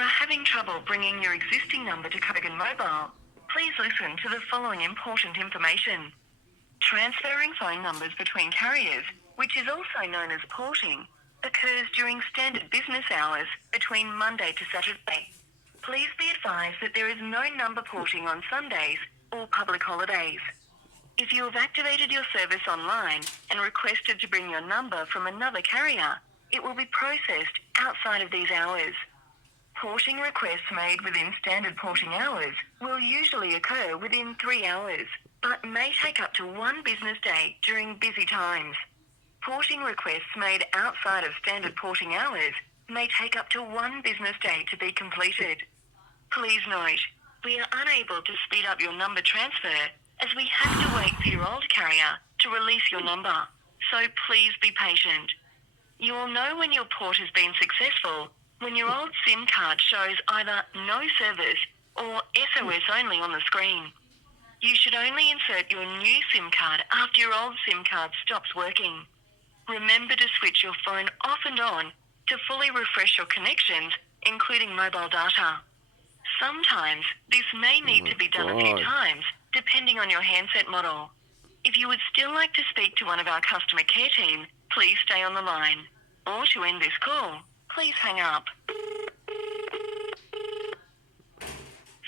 are having trouble bringing your existing number to Kogan Mobile, please listen to the following important information. Transferring phone numbers between carriers, which is also known as porting, occurs during standard business hours between Monday to Saturday. Please be advised that there is no number porting on Sundays or public holidays. If you have activated your service online and requested to bring your number from another carrier, it will be processed outside of these hours. Porting requests made within standard porting hours will usually occur within 3 hours, but may take up to 1 business day during busy times. Porting requests made outside of standard porting hours may take up to 1 business day to be completed. Please note, we are unable to speed up your number transfer as we have to wait for your old carrier to release your number, so please be patient. You will know when your port has been successful when your old SIM card shows either no service or SOS only on the screen. You should only insert your new SIM card after your old SIM card stops working. Remember to switch your phone off and on to fully refresh your connections, including mobile data. Sometimes this may need to be done a few times, depending on your handset model. If you would still like to speak to one of our customer care team, please stay on the line. Or to end this call, please hang up.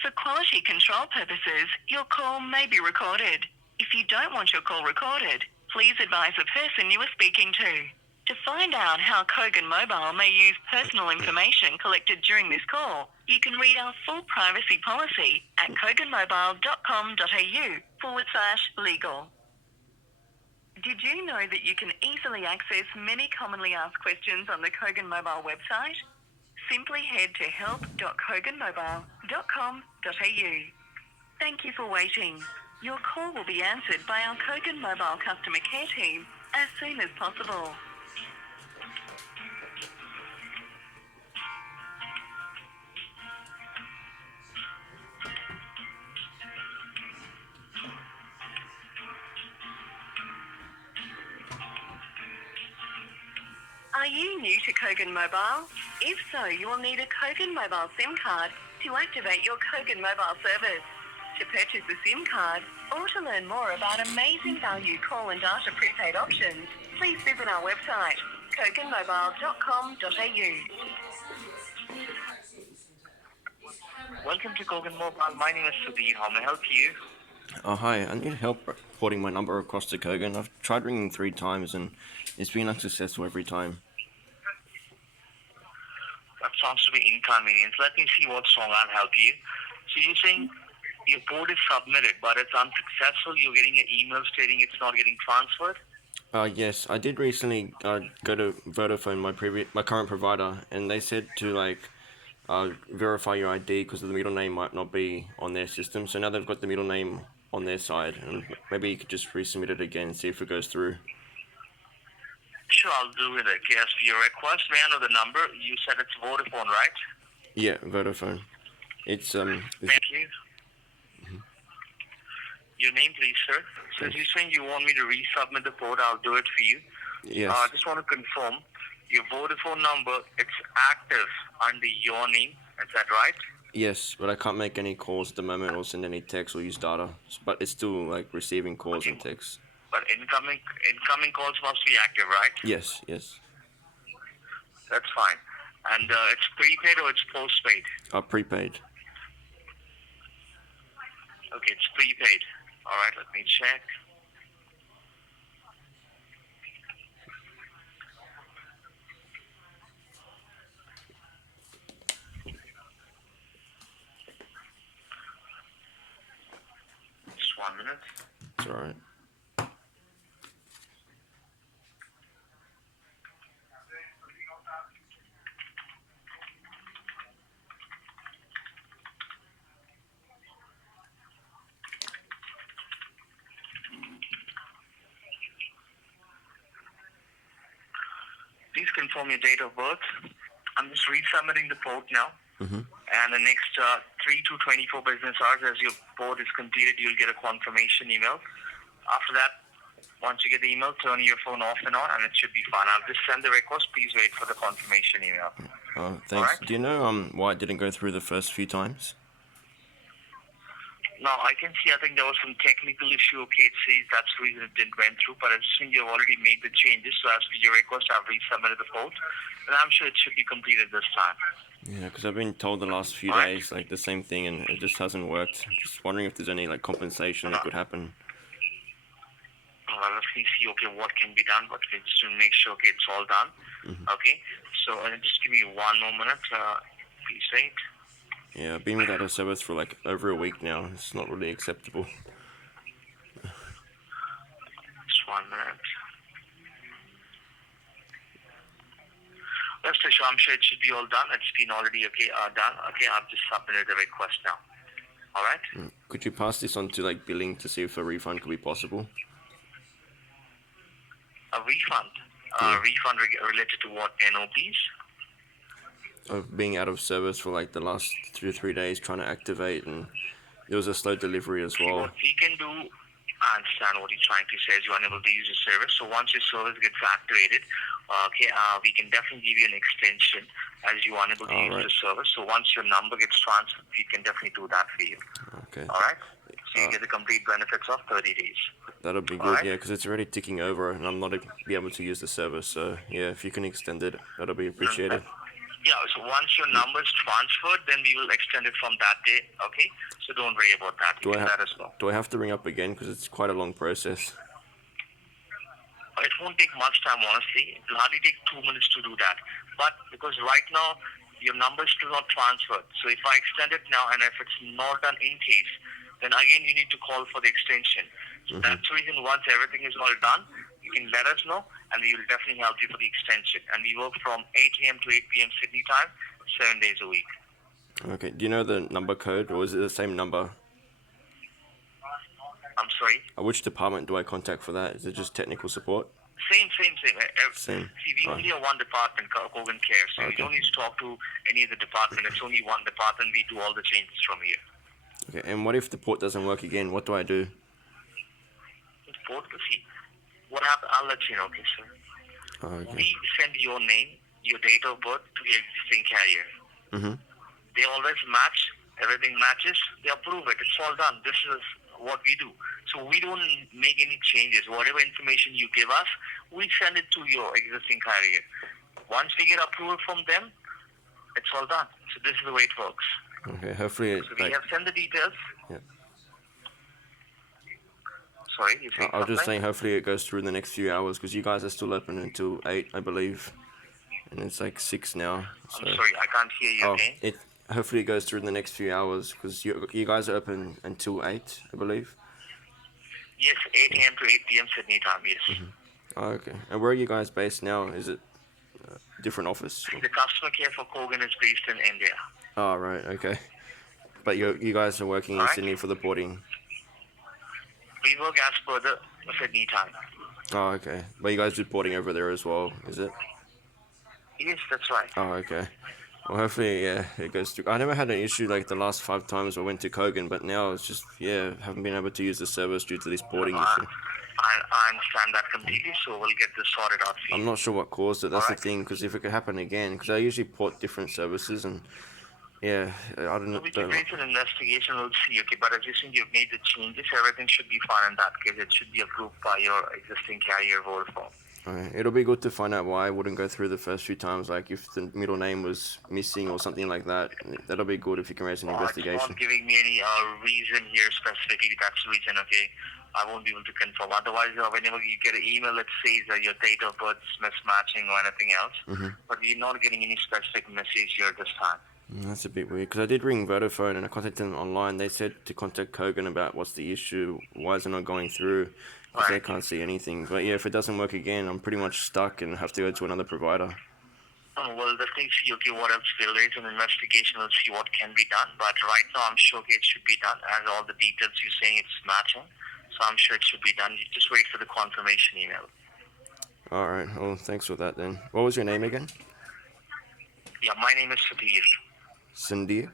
For quality control purposes, your call may be recorded. If you don't want your call recorded, please advise the person you are speaking to. To find out how Kogan Mobile may use personal information collected during this call, you can read our full privacy policy at koganmobile.com.au/legal. Did you know that you can easily access many commonly asked questions on the Kogan Mobile website? Simply head to help.koganmobile.com.au. Thank you for waiting. Your call will be answered by our Kogan Mobile customer care team as soon as possible. Are you new to Kogan Mobile? If so, you will need a Kogan Mobile SIM card to activate your Kogan Mobile service. To purchase a SIM card or to learn more about amazing value call and data prepaid options, please visit our website, koganmobile.com.au. Welcome to Kogan Mobile. My name is Sudhir. How may I help you? Oh, hi. I need help porting my number across to Kogan. I've tried ringing 3 times and it's been unsuccessful every time. That sounds to be inconvenience. Let me see what's wrong. I'll help you. So you're saying your port is submitted, but it's unsuccessful. You're getting an email stating it's not getting transferred? Yes, I did recently go to Vodafone, my current provider, and they said to verify your ID because the middle name might not be on their system. So now they've got the middle name on their side, and maybe you could just resubmit it again and see if it goes through. Sure, I'll do it. Okay, as for your request, may I know the number? You said it's Vodafone, right? Yeah, Vodafone. It's Thank you. Your name, please, sir. So as you're saying you want me to resubmit the port, I'll do it for you. Yes. I just want to confirm your Vodafone number, it's active under your name. Is that right? Yes, but I can't make any calls at the moment or send any texts or use data. But it's still receiving calls and texts. But incoming calls must be active, right? Yes. That's fine. And it's prepaid or it's postpaid? Prepaid. Okay, it's prepaid. All right, let me check. Just 1 minute. It's all right. Please confirm your date of birth. I'm just resubmitting the port now. And the next 3 to 24 business hours, as your port is completed, you'll get a confirmation email. After that, once you get the email, turn your phone off and on, and it should be fine. I'll just send the request. Please wait for the confirmation email. Thanks. Alright? Do you know why it didn't go through the first few times? Now, I can see, I think there was some technical issue. Okay, it says that's the reason it didn't went through, but I just think you've already made the changes. So as per your request, I've resubmitted the report, and I'm sure it should be completed this time. Yeah, because I've been told the last few Alright. days like the same thing, and it just hasn't worked. Just wondering if there's any like compensation that could happen. Well, let me see, okay, what can be done, but just to make sure, okay, it's all done. Okay, so just give me 1 more minute, please wait. Yeah, I've been without a service for like over a week now. It's not really acceptable. Just 1 minute. Rest assured, I'm sure it should be all done. It's been already, okay, done. Okay, I've just submitted the request now. Alright? Could you pass this on to like billing to see if a refund could be possible? A refund? Refund related to what, NO, please? Of being out of service for like the last 2 or 3 days, trying to activate, and there was a slow delivery as well. What we can do, I understand what you're trying to say, is you're unable to use your service. So once your service gets activated, we can definitely give you an extension as you're unable to use the service. So once your number gets transferred, we can definitely do that for you. Okay. Alright? So you get the complete benefits of 30 days. That'll be good, yeah, because it's already ticking over and I'm not be able to use the service. So yeah, if you can extend it, that'll be appreciated. Yeah, so once your number is transferred, then we will extend it from that day, okay? So don't worry about that. You can let us know. Do I have to ring up again? Because it's quite a long process. It won't take much time, honestly. It will hardly take 2 minutes to do that. But because right now, your number is still not transferred. So if I extend it now and if it's not done in case, then again you need to call for the extension. So that's the reason once everything is all done, you can let us know and we will definitely help you for the extension. And we work from 8 a.m. to 8 p.m. Sydney time, 7 days a week. Okay, do you know the number code or is it the same number? I'm sorry? Which department do I contact for that? Is it just technical support? Same. Same. See, we only have one department, Kogan Care, so you don't need to talk to any of the department. It's only one department. We do all the changes from here. Okay, and what if the port doesn't work again? What do I do? Port, see, what happened? I'll let you know, okay, sir. Okay. We send your name, your date of birth to the existing carrier. They always match. Everything matches. They approve it. It's all done. This is what we do. So we don't make any changes. Whatever information you give us, we send it to your existing carrier. Once we get approval from them, it's all done. So this is the way it works. Okay, hopefully So we have sent the details. Yeah. Sorry, you saying I was just something? saying hopefully it goes through in the next few hours because you guys are still open until 8, I believe. And it's like 6 now. So. I'm sorry, I can't hear you again. Hopefully it goes through in the next few hours because you guys are open until 8, I believe. Yes, 8 a.m. to 8 p.m. Sydney time, yes. Oh, okay. And where are you guys based now? Is it a different office? The customer care for Kogan is based in India. Oh, right, okay. But you guys are working in Sydney for the porting? We work as per the Sydney time. Oh, okay. But you guys do porting over there as well, is it? Yes, that's right. Oh, okay. Well, hopefully, yeah, it goes through. I never had an issue like the last 5 times I went to Kogan, but now it's just, yeah, haven't been able to use the service due to this porting issue. I understand that completely, so we'll get this sorted out for you. I'm not sure what caused it, that's the thing, because if it could happen again, because I usually port different services, and yeah, I don't know. We can raise an investigation, we'll see, okay, but as you think you've made the changes, everything should be fine in that case. It should be approved by your existing carrier, Vodafone. Okay. It'll be good to find out why it wouldn't go through the first few times, like if the middle name was missing or something like that. That'll be good if you can raise an investigation. It's not giving me any reason here specifically, that's the reason, okay? I won't be able to confirm. Otherwise, whenever you get an email that says that your date of birth is mismatching or anything else, but we're not getting any specific message here this time. That's a bit weird, because I did ring Vodafone and I contacted them online. They said to contact Kogan about what's the issue, why is it not going through, because they can't see anything. But yeah, if it doesn't work again, I'm pretty much stuck and have to go to another provider. Oh, well, definitely see, okay, what else we'll raise an investigation, we'll see what can be done. But right now, I'm sure it should be done, as all the details you're saying it's matching. So I'm sure it should be done. You just wait for the confirmation email. Alright, well, thanks for that then. What was your name again? Yeah, my name is Sudhir. Cindy?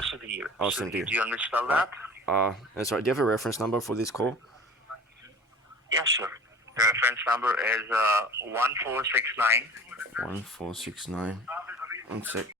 Sudhir. Oh, Sudhir. Do you understand that? That's right. Do you have a reference number for this call? Yeah, sure. The reference number is 1469 1469. One sec.